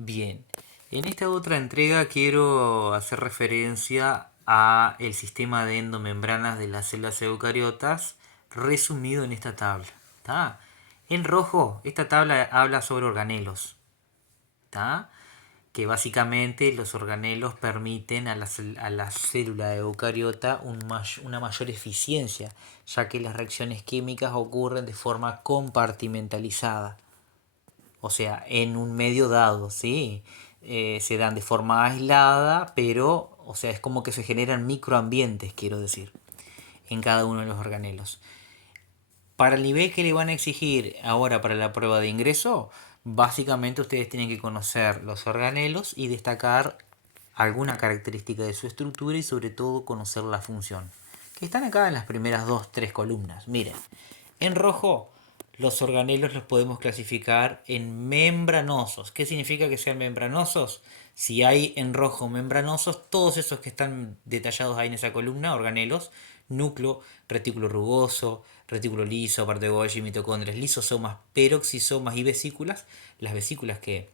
Bien, en esta otra entrega quiero hacer referencia a el sistema de endomembranas de las células eucariotas resumido en esta tabla. ¿Tá? En rojo, esta tabla habla sobre organelos. ¿Tá? Que básicamente los organelos permiten a la célula eucariota una mayor eficiencia, ya que las reacciones químicas ocurren de forma compartimentalizada. O sea, en un medio dado, ¿sí? Se dan de forma aislada, pero, o sea, es como que se generan microambientes, quiero decir, en cada uno de los organelos. Para el nivel que le van a exigir ahora para la prueba de ingreso, básicamente ustedes tienen que conocer los organelos y destacar alguna característica de su estructura y sobre todo conocer la función. Que están acá en las primeras dos, tres columnas. Miren, en rojo los organelos los podemos clasificar en membranosos. ¿Qué significa que sean membranosos? Si hay en rojo membranosos, todos esos que están detallados ahí en esa columna, organelos, núcleo, retículo rugoso, retículo liso, parte de Golgi, mitocondrias, lisosomas, peroxisomas y vesículas, las vesículas que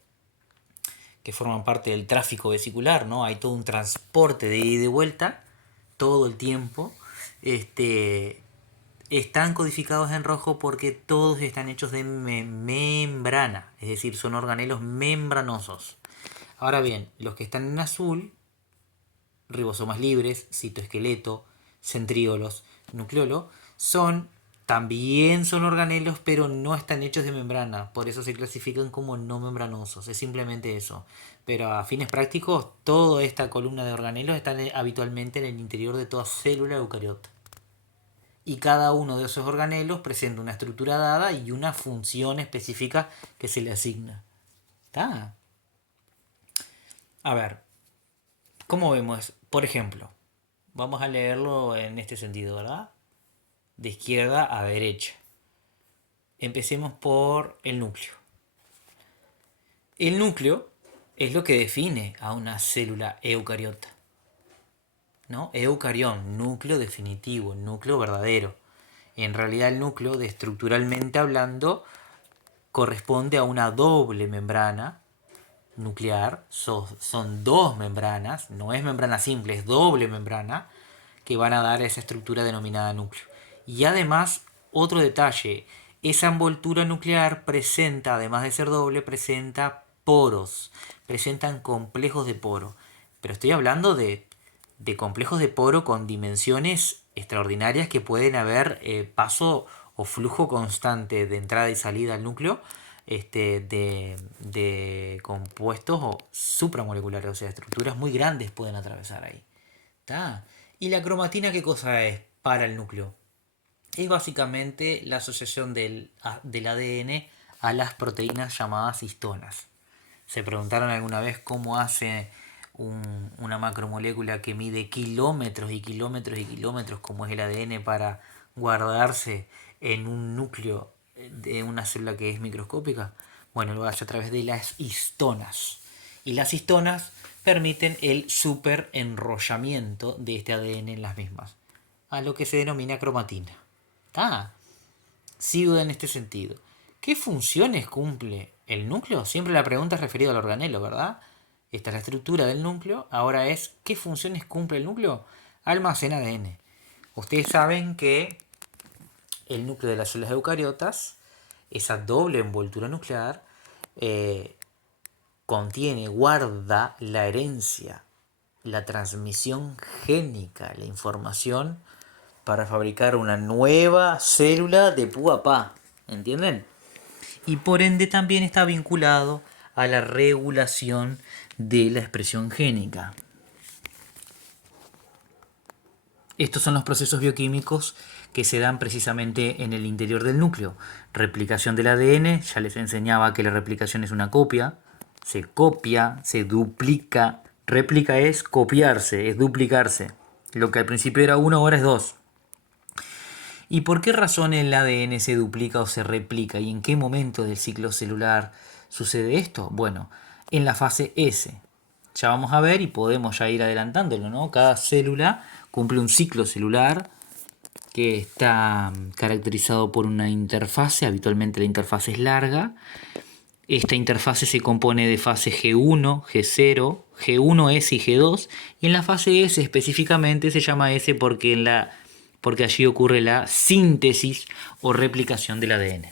forman parte del tráfico vesicular, ¿no? Hay todo un transporte de ida y de vuelta todo el tiempo. Están codificados en rojo porque todos están hechos de membrana, es decir, son organelos membranosos. Ahora bien, los que están en azul, ribosomas libres, citoesqueleto, centríolos, nucleolo, también son organelos, pero no están hechos de membrana, por eso se clasifican como no membranosos, es simplemente eso. Pero a fines prácticos, toda esta columna de organelos están habitualmente en el interior de toda célula eucariota. Y cada uno de esos organelos presenta una estructura dada y una función específica que se le asigna. ¿Está? A ver, ¿cómo vemos? Por ejemplo, vamos a leerlo en este sentido, ¿verdad? De izquierda a derecha. Empecemos por el núcleo. El núcleo es lo que define a una célula eucariota, ¿no? Eucarión, núcleo definitivo, núcleo verdadero. En realidad el núcleo, estructuralmente hablando, corresponde a una doble membrana nuclear. Son dos membranas, no es membrana simple, es doble membrana, que van a dar esa estructura denominada núcleo. Y además, otro detalle, esa envoltura nuclear presenta, además de ser doble, presenta poros, presentan complejos de poro. Pero estoy hablando de complejos de poro con dimensiones extraordinarias que pueden haber paso o flujo constante de entrada y salida al núcleo de compuestos o supramoleculares, o sea, estructuras muy grandes pueden atravesar ahí. ¿Tá? ¿Y la cromatina qué cosa es para el núcleo? Es básicamente la asociación del ADN a las proteínas llamadas histonas. ¿Se preguntaron alguna vez cómo hace una macromolécula que mide kilómetros y kilómetros y kilómetros, como es el ADN, para guardarse en un núcleo de una célula que es microscópica? Bueno, lo hace a través de las histonas. Y las histonas permiten el superenrollamiento de este ADN en las mismas, a lo que se denomina cromatina. Ah, sigo en este sentido. ¿Qué funciones cumple el núcleo? Siempre la pregunta es referida al organelo, ¿verdad? Esta es la estructura del núcleo. Ahora es, ¿qué funciones cumple el núcleo? Almacena ADN. Ustedes saben que el núcleo de las células eucariotas, esa doble envoltura nuclear, guarda la herencia, la transmisión génica, la información para fabricar una nueva célula de pu a pa. ¿Entienden? Y por ende también está vinculado a la regulación de la expresión génica. Estos son los procesos bioquímicos que se dan precisamente en el interior del núcleo. Replicación del ADN, ya les enseñaba que la replicación es una copia. Se copia, se duplica. Réplica es copiarse, es duplicarse. Lo que al principio era uno, ahora es dos. ¿Y por qué razón el ADN se duplica o se replica? ¿Y en qué momento del ciclo celular sucede esto? Bueno, en la fase S. Ya vamos a ver y podemos ya ir adelantándolo, ¿no? Cada célula cumple un ciclo celular que está caracterizado por una interfase, habitualmente la interfase es larga, Esta interfase se compone de fase G1, G0, G1S y G2, y en la fase S específicamente se llama S porque allí ocurre la síntesis o replicación del ADN.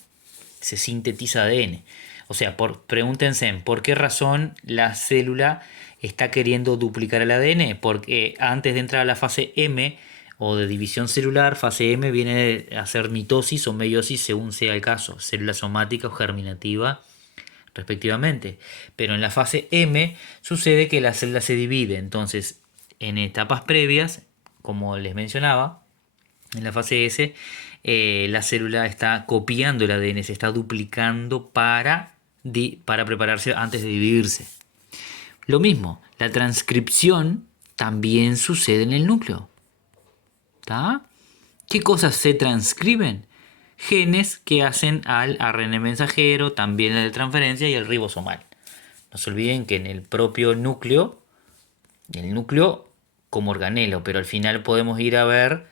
Se sintetiza ADN. O sea, pregúntense, ¿por qué razón la célula está queriendo duplicar el ADN? Porque antes de entrar a la fase M o de división celular, fase M viene a hacer mitosis o meiosis según sea el caso, célula somática o germinativa respectivamente. Pero en la fase M sucede que la célula se divide. Entonces, en etapas previas, como les mencionaba, en la fase S, la célula está copiando el ADN, se está duplicando para prepararse antes de dividirse. Lo mismo, la transcripción también sucede en el núcleo. ¿Tá? ¿Qué cosas se transcriben? Genes que hacen al ARN mensajero, también el de transferencia y el ribosomal. No se olviden que en el propio núcleo, el núcleo como organelo, pero al final podemos ir a ver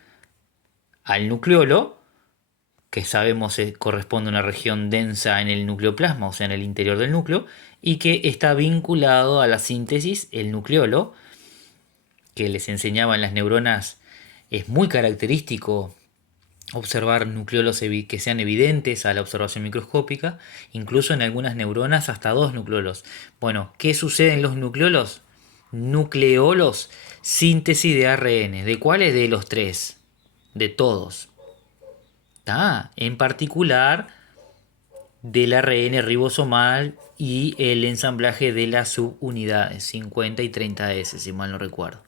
al nucleolo, que sabemos corresponde a una región densa en el nucleoplasma, o sea, en el interior del núcleo, y que está vinculado a la síntesis, el nucleolo, que les enseñaba en las neuronas, es muy característico observar nucleolos que sean evidentes a la observación microscópica, incluso en algunas neuronas hasta 2 nucleolos. Bueno, ¿qué sucede en los nucleolos? Nucleolos, síntesis de ARN. ¿De cuáles? De los 3. De todos. En particular del ARN ribosomal y el ensamblaje de las subunidades 50 y 30S, si mal no recuerdo.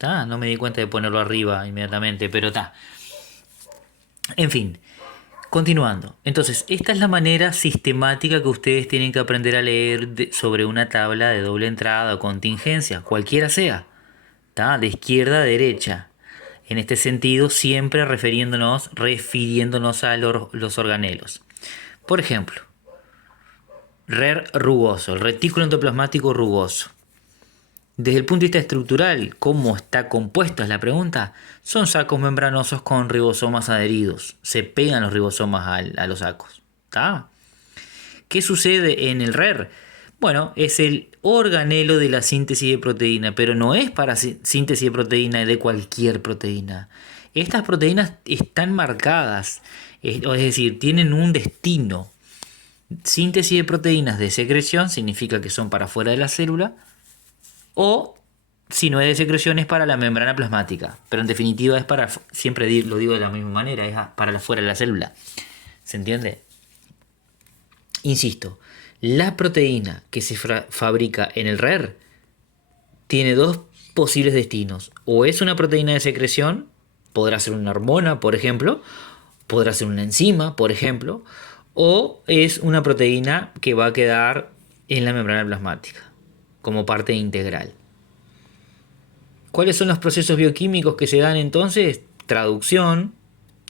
No me di cuenta de ponerlo arriba inmediatamente, pero está. En fin, continuando. Entonces, esta es la manera sistemática que ustedes tienen que aprender a leer sobre una tabla de doble entrada o contingencia, cualquiera sea. De izquierda a derecha. En este sentido, siempre refiriéndonos a los organelos. Por ejemplo, RER rugoso, el retículo endoplasmático rugoso. Desde el punto de vista estructural, ¿cómo está compuesta es la pregunta? Son sacos membranosos con ribosomas adheridos. Se pegan los ribosomas a los sacos. ¿Qué sucede en el RER? Bueno, es el organelo de la síntesis de proteína, pero no es para síntesis de proteína de cualquier proteína. Estas proteínas están marcadas, es decir, tienen un destino. Síntesis de proteínas de secreción significa que son para fuera de la célula, o si no es de secreción es para la membrana plasmática, pero en definitiva es para, siempre lo digo de la misma manera, es para fuera de la célula. ¿Se entiende? Insisto, la proteína que se fabrica en el RER tiene 2 posibles destinos. O es una proteína de secreción, podrá ser una hormona, por ejemplo, podrá ser una enzima, por ejemplo, o es una proteína que va a quedar en la membrana plasmática como parte integral. ¿Cuáles son los procesos bioquímicos que se dan entonces? Traducción,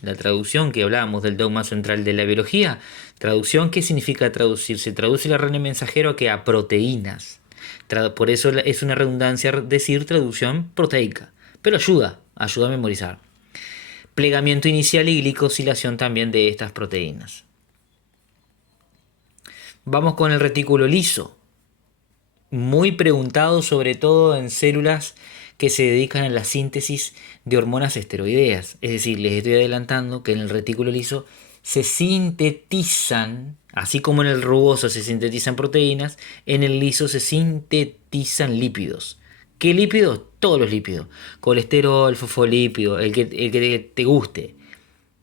la traducción que hablábamos del dogma central de la biología. Traducción, ¿qué significa traducir? Se traduce el ARN mensajero a proteínas. Por eso es una redundancia decir traducción proteica, pero ayuda a memorizar. Plegamiento inicial y glicosilación también de estas proteínas. Vamos con el retículo liso. Muy preguntado sobre todo en células que se dedican a la síntesis de hormonas esteroideas. Es decir, les estoy adelantando que en el retículo liso se sintetizan, así como en el rugoso se sintetizan proteínas, en el liso se sintetizan lípidos. ¿Qué lípidos? Todos los lípidos. Colesterol, fosfolípido, el que te guste.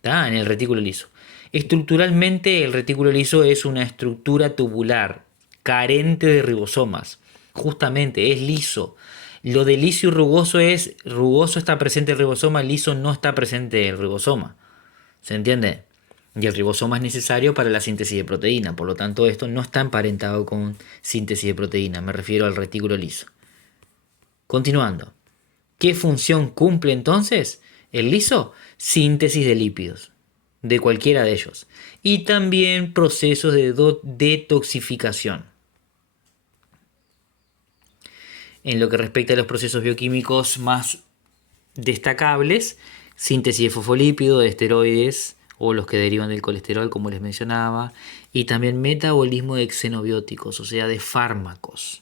En el retículo liso. Estructuralmente el retículo liso es una estructura tubular, carente de ribosomas. Justamente es liso. Lo de liso y rugoso es, rugoso está presente el ribosoma, liso no está presente el ribosoma. ¿Se entiende? Y el ribosoma es necesario para la síntesis de proteína, por lo tanto esto no está emparentado con síntesis de proteína, me refiero al retículo liso. Continuando. ¿Qué función cumple entonces el liso? Síntesis de lípidos, de cualquiera de ellos. Y también procesos de detoxificación. En lo que respecta a los procesos bioquímicos más destacables, síntesis de fosfolípidos, de esteroides o los que derivan del colesterol, como les mencionaba, y también metabolismo de xenobióticos, o sea, de fármacos.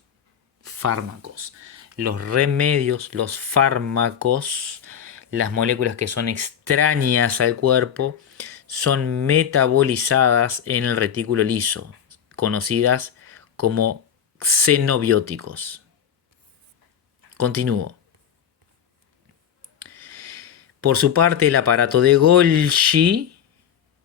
Fármacos. Los remedios, los fármacos, las moléculas que son extrañas al cuerpo, son metabolizadas en el retículo liso, conocidas como xenobióticos. Continúo. Por su parte, el aparato de Golgi,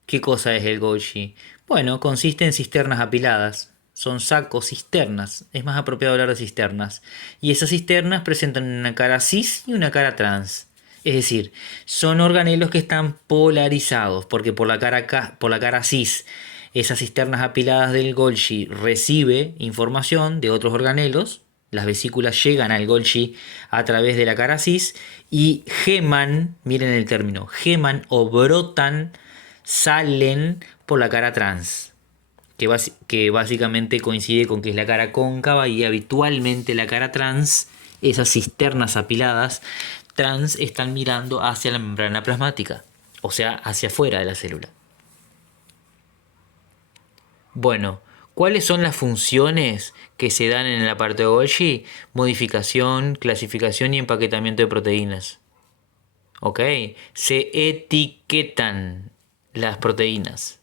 ¿qué cosa es el Golgi? Bueno, consiste en cisternas apiladas. Son sacos, cisternas. Es más apropiado hablar de cisternas. Y esas cisternas presentan una cara cis y una cara trans. Es decir, son organelos que están polarizados, porque por la cara cis, esas cisternas apiladas del Golgi recibe información de otros organelos. Las vesículas llegan al Golgi a través de la cara cis y geman, miren el término, geman o brotan, salen por la cara trans, que básicamente coincide con que es la cara cóncava, y habitualmente la cara trans, esas cisternas apiladas trans, están mirando hacia la membrana plasmática, o sea, hacia afuera de la célula. Bueno, ¿cuáles son las funciones que se dan en el aparato de Golgi? Modificación, clasificación y empaquetamiento de proteínas. ¿Ok? Se etiquetan las proteínas.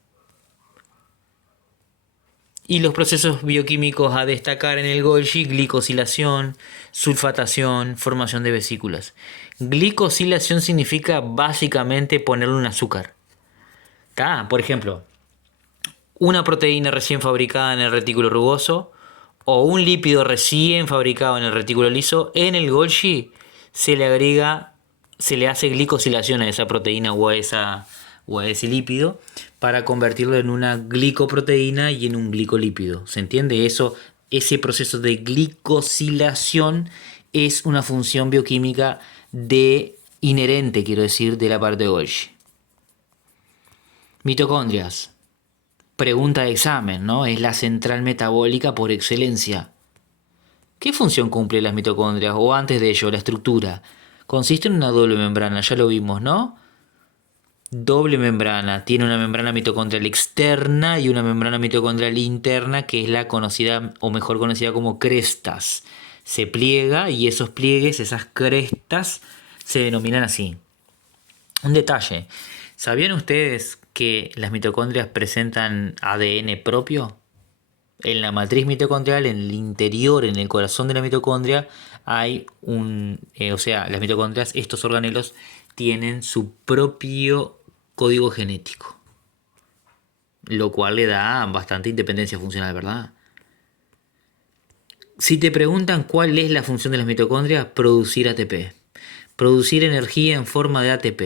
Y los procesos bioquímicos a destacar en el Golgi: glicosilación, sulfatación, formación de vesículas. Glicosilación significa básicamente ponerle un azúcar. ¿Tá? Por ejemplo, una proteína recién fabricada en el retículo rugoso o un lípido recién fabricado en el retículo liso, en el Golgi se le hace glicosilación a esa proteína o a ese lípido para convertirlo en una glicoproteína y en un glicolípido. ¿Se entiende? Ese proceso de glicosilación es una función bioquímica inherente, quiero decir, de la parte de Golgi. Mitocondrias. Pregunta de examen, ¿no? Es la central metabólica por excelencia. ¿Qué función cumplen las mitocondrias? O antes de ello, la estructura. Consiste en una doble membrana, ya lo vimos, ¿no? Doble membrana. Tiene una membrana mitocondrial externa y una membrana mitocondrial interna, que es la conocida, o mejor conocida como crestas. Se pliega y esos pliegues, esas crestas, se denominan así. Un detalle. ¿Sabían ustedes que las mitocondrias presentan ADN propio? En la matriz mitocondrial, en el interior, en el corazón de la mitocondria, hay las mitocondrias, estos organelos, tienen su propio código genético, lo cual le da bastante independencia funcional, ¿verdad? Si te preguntan cuál es la función de las mitocondrias: producir ATP, producir energía en forma de ATP.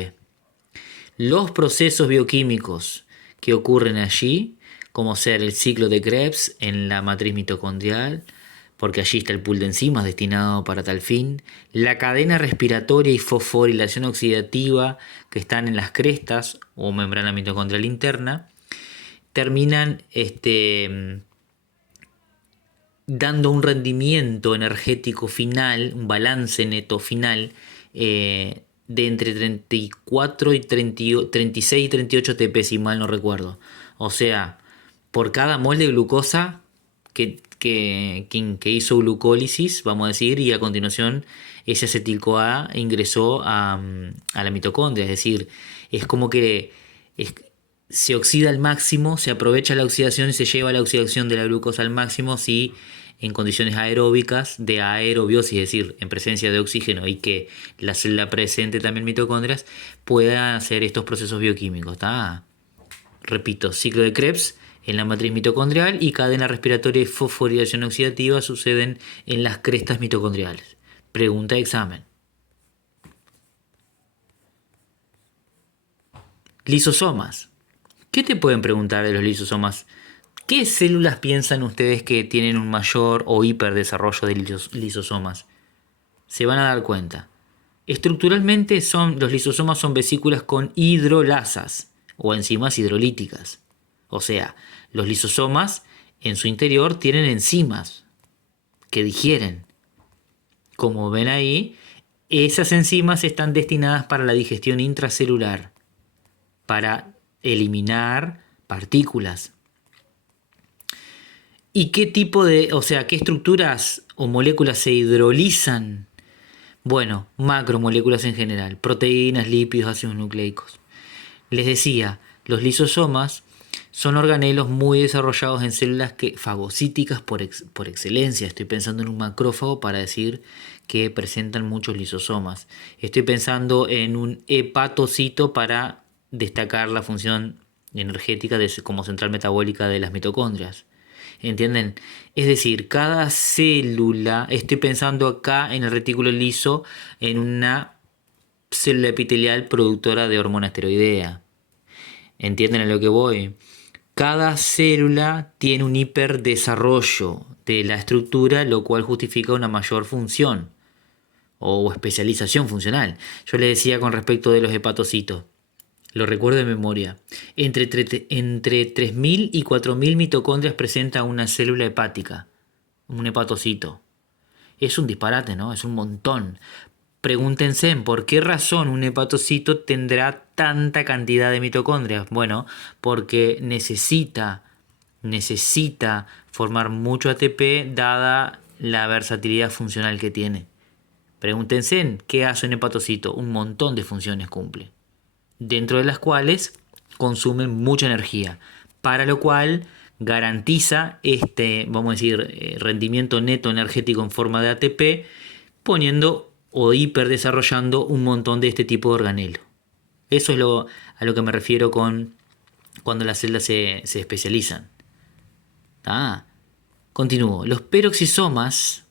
Los procesos bioquímicos que ocurren allí, como ser el ciclo de Krebs en la matriz mitocondrial, porque allí está el pool de enzimas destinado para tal fin, la cadena respiratoria y fosforilación oxidativa que están en las crestas o membrana mitocondrial interna, terminan dando un rendimiento energético final, un balance neto final, de entre 34 y 36 y 38 ATP, si mal no recuerdo. O sea, por cada mol de glucosa que hizo glucólisis, vamos a decir, y a continuación ese acetil-CoA ingresó a la mitocondria. Es decir, es como que se oxida al máximo, se aprovecha la oxidación y se lleva la oxidación de la glucosa al máximo si en condiciones aeróbicas de aerobiosis, es decir, en presencia de oxígeno, y que la célula presente también mitocondrias pueda hacer estos procesos bioquímicos. ¿Está? Repito, ciclo de Krebs en la matriz mitocondrial y cadena respiratoria y fosforilación oxidativa suceden en las crestas mitocondriales. Pregunta de examen. Lisosomas. ¿Qué te pueden preguntar de los lisosomas? ¿Qué células piensan ustedes que tienen un mayor o hiperdesarrollo de lisosomas? Se van a dar cuenta. Estructuralmente los lisosomas son vesículas con hidrolasas o enzimas hidrolíticas. O sea, los lisosomas en su interior tienen enzimas que digieren. Como ven ahí, esas enzimas están destinadas para la digestión intracelular, para eliminar partículas. ¿Y qué tipo de, o sea, qué estructuras o moléculas se hidrolizan? Bueno, macromoléculas en general, proteínas, lípidos, ácidos nucleicos. Les decía, los lisosomas son organelos muy desarrollados en células fagocíticas por excelencia. Estoy pensando en un macrófago para decir que presentan muchos lisosomas. Estoy pensando en un hepatocito para destacar la función energética como central metabólica de las mitocondrias. ¿Entienden? Es decir, cada célula, estoy pensando acá en el retículo liso, en una célula epitelial productora de hormona esteroidea. ¿Entienden a lo que voy? Cada célula tiene un hiperdesarrollo de la estructura, lo cual justifica una mayor función o especialización funcional. Yo les decía con respecto de los hepatocitos, lo recuerdo de memoria, entre 3.000 y 4.000 mitocondrias presenta una célula hepática, un hepatocito. Es un disparate, ¿no? Es un montón. Pregúntense por qué razón un hepatocito tendrá tanta cantidad de mitocondrias. Bueno, porque necesita formar mucho ATP dada la versatilidad funcional que tiene. Pregúntense qué hace un hepatocito. Un montón de funciones cumple, dentro de las cuales consumen mucha energía, para lo cual garantiza vamos a decir, rendimiento neto energético en forma de ATP, poniendo o hiperdesarrollando un montón de este tipo de organelo. Eso es a lo que me refiero cuando las células se especializan. Continúo. Los peroxisomas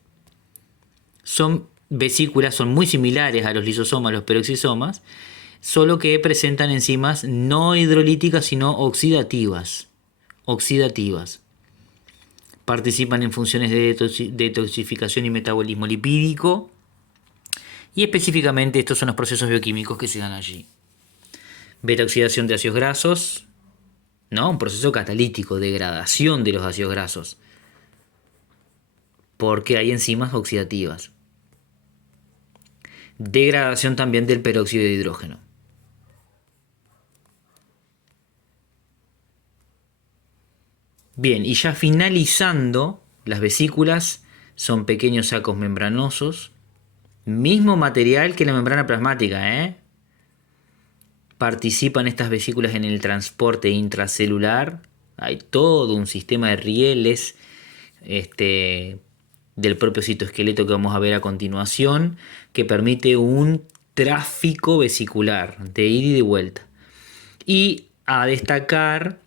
son vesículas, son muy similares a los lisosomas, los peroxisomas, solo que presentan enzimas no hidrolíticas sino oxidativas. Participan en funciones de detoxificación y metabolismo lipídico. Y específicamente estos son los procesos bioquímicos que se dan allí. Beta-oxidación de ácidos grasos, ¿no? Un proceso catalítico, degradación de los ácidos grasos, porque hay enzimas oxidativas. Degradación también del peróxido de hidrógeno. Bien, y ya finalizando, las vesículas son pequeños sacos membranosos, mismo material que la membrana plasmática, Participan estas vesículas en el transporte intracelular. Hay todo un sistema de rieles del propio citoesqueleto que vamos a ver a continuación, que permite un tráfico vesicular de ida y de vuelta. Y a destacar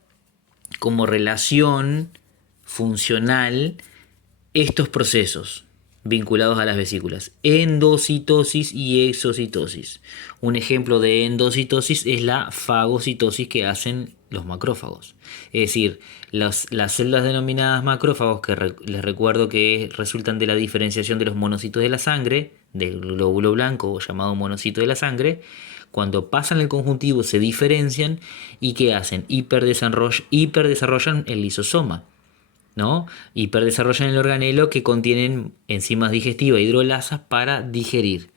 como relación funcional estos procesos vinculados a las vesículas: endocitosis y exocitosis. Un ejemplo de endocitosis es la fagocitosis que hacen los macrófagos. Es decir, las células denominadas macrófagos, que les recuerdo que resultan de la diferenciación de los monocitos de la sangre, del glóbulo blanco llamado monocito de la sangre, cuando pasan el conjuntivo se diferencian y ¿qué hacen? Hiperdesarrollan el lisosoma, ¿no? Hiperdesarrollan el organelo que contienen enzimas digestivas hidrolasas para digerir.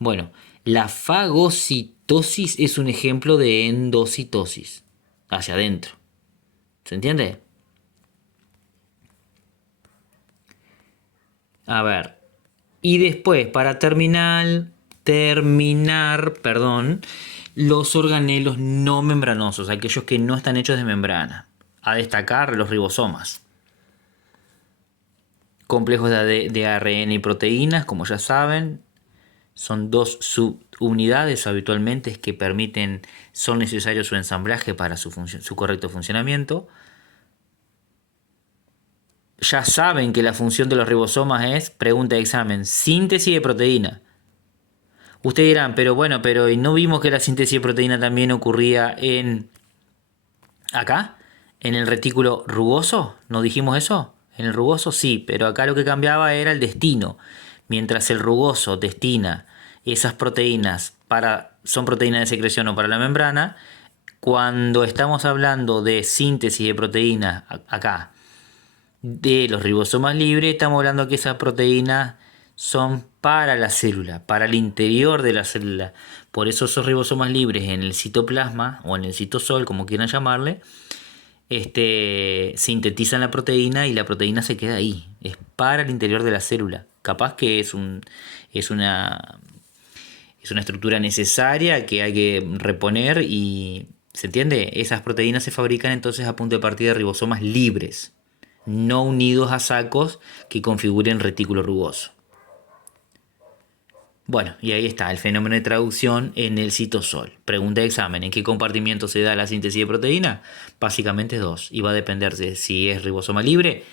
Bueno, la fagocitosis es un ejemplo de endocitosis, hacia adentro. ¿Se entiende? A ver, y después, para terminar, los organelos no membranosos, aquellos que no están hechos de membrana. A destacar los ribosomas. Complejos de ARN y proteínas, como ya saben, son dos subunidades habitualmente que son necesarios su ensamblaje para su correcto funcionamiento. Ya saben que la función de los ribosomas es, pregunta de examen, síntesis de proteína. Ustedes dirán, pero ¿y no vimos que la síntesis de proteína también ocurría acá? ¿En el retículo rugoso? ¿No dijimos eso? ¿En el rugoso? Sí, pero acá lo que cambiaba era el destino. Mientras el rugoso destina esas proteínas son proteínas de secreción o para la membrana, cuando estamos hablando de síntesis de proteínas acá, de los ribosomas libres, estamos hablando que esas proteínas son para la célula, para el interior de la célula. Por eso esos ribosomas libres en el citoplasma o en el citosol, como quieran llamarle, sintetizan la proteína y la proteína se queda ahí. Es para el interior de la célula. Capaz que es una estructura necesaria que hay que reponer y, ¿se entiende? Esas proteínas se fabrican entonces a punto de partida de ribosomas libres, no unidos a sacos que configuren retículo rugoso. Bueno, y ahí está el fenómeno de traducción en el citosol. Pregunta de examen: ¿en qué compartimiento se da la síntesis de proteína? Básicamente dos, y va a depender de si es ribosoma libre,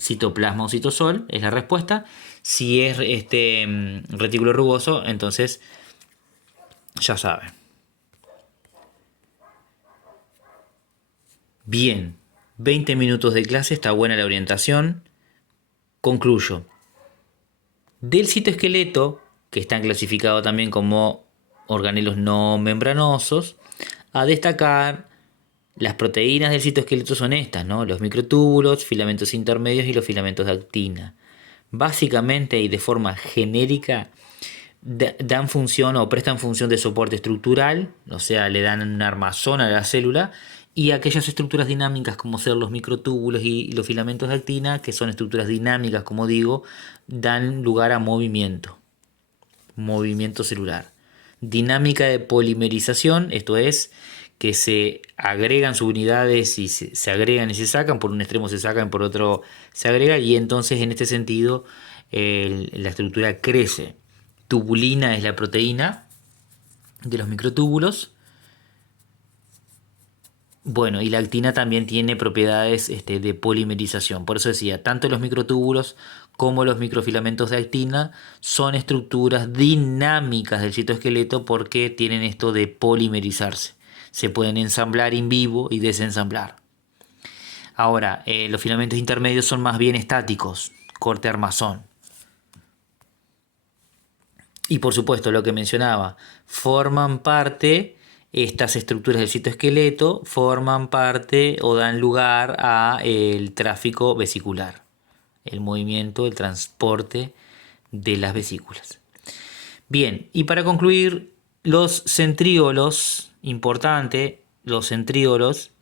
citoplasma o citosol, es la respuesta. Si es retículo rugoso, entonces ya saben. Bien, 20 minutos de clase, está buena la orientación. Concluyo. Del citoesqueleto, que están clasificados también como organelos no membranosos, a destacar las proteínas del citoesqueleto son estas, ¿no? Los microtúbulos, filamentos intermedios y los filamentos de actina. Básicamente y de forma genérica dan función o prestan función de soporte estructural, o sea, le dan un armazón a la célula, y aquellas estructuras dinámicas como ser los microtúbulos y los filamentos de actina, que son estructuras dinámicas, como digo, dan lugar a movimiento celular. Dinámica de polimerización, esto es, que se agregan subunidades y se agregan y se sacan, por un extremo se sacan, por otro se agrega, y entonces en este sentido la estructura crece. Tubulina es la proteína de los microtúbulos. Bueno, y la actina también tiene propiedades de polimerización. Por eso decía, tanto los microtúbulos como los microfilamentos de actina son estructuras dinámicas del citoesqueleto porque tienen esto de polimerizarse. Se pueden ensamblar in vivo y desensamblar. Ahora, los filamentos intermedios son más bien estáticos, corte armazón. Y por supuesto, lo que mencionaba, estas estructuras del citoesqueleto forman parte o dan lugar a el tráfico vesicular, el movimiento, el transporte de las vesículas. Bien, y para concluir, los centríolos, importante, los centríolos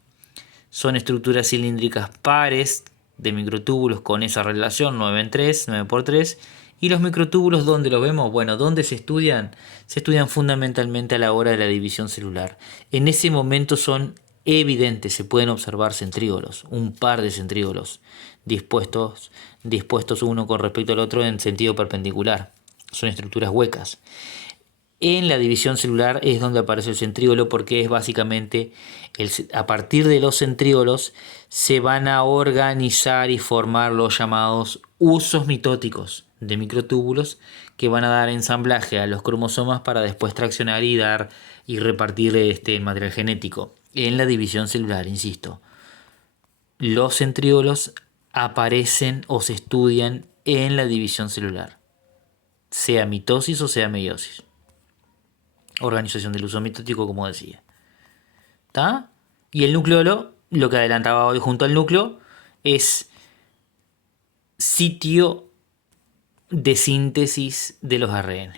son estructuras cilíndricas pares de microtúbulos con esa relación 9 en 3, 9 por 3. ¿Y los microtúbulos dónde los vemos? Bueno, ¿dónde se estudian? Se estudian fundamentalmente a la hora de la división celular. En ese momento son evidentes, se pueden observar centríolos, un par de centríolos dispuestos uno con respecto al otro en sentido perpendicular. Son estructuras huecas. En la división celular es donde aparece el centríolo porque es básicamente a partir de los centríolos se van a organizar y formar los llamados usos mitóticos de microtúbulos que van a dar ensamblaje a los cromosomas para después traccionar y dar y repartir el material genético. En la división celular, insisto, los centríolos aparecen o se estudian en la división celular, sea mitosis o sea meiosis. Organización del uso mitótico, como decía. ¿Está? Y el nucleolo, lo que adelantaba hoy junto al núcleo, es sitio de síntesis de los ARN.